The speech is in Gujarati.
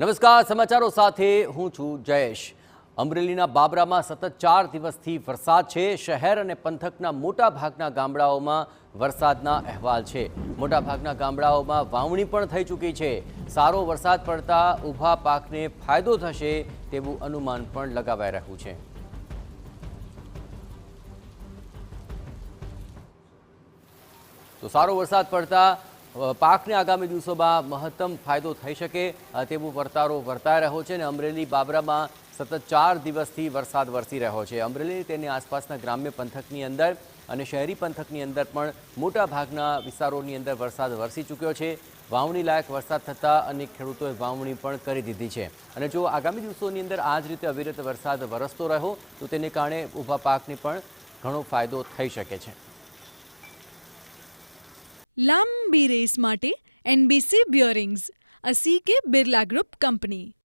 નમસ્કાર, સમાચારો સાથે હું છું જયેશ। અમરેલીના બાબરામાં સતત 4 દિવસથી વરસાદ છે। શહેર અને પંથકના મોટાભાગના ગામડાઓમાં વરસાદના અહેવાલ છે। મોટાભાગના ગામડાઓમાં વાવણી પણ થઈ ચૂકી છે। સારો વરસાદ પડતા ઊભા પાકને ફાયદો થશે તેવું અનુમાન પણ લગાવાઈ રહ્યું છે। તો સારો વરસાદ પડતા પાકને આગામી દિવસોમાં મહત્તમ ફાયદો થઈ શકે તેવું વર્તારો વર્તાઈ રહ્યો છે અને અમરેલી બાબરામાં સતત 4 દિવસથી વરસાદ વરસી રહ્યો છે। અમરેલી તેની આસપાસના ગ્રામ્ય પંથકની અંદર અને શહેરી પંથકની અંદર પણ મોટાભાગના વિસ્તારોની અંદર વરસાદ વરસી ચૂક્યો છે। વાવણી લાયક વરસાદ થતાં અનેક ખેડૂતોએ વાવણી પણ કરી દીધી છે અને જો આગામી દિવસોની અંદર આ જ રીતે અવિરત વરસાદ વરસતો રહ્યો તો તેને કારણે ઊભા પાકને પણ ઘણો ફાયદો થઈ શકે છે।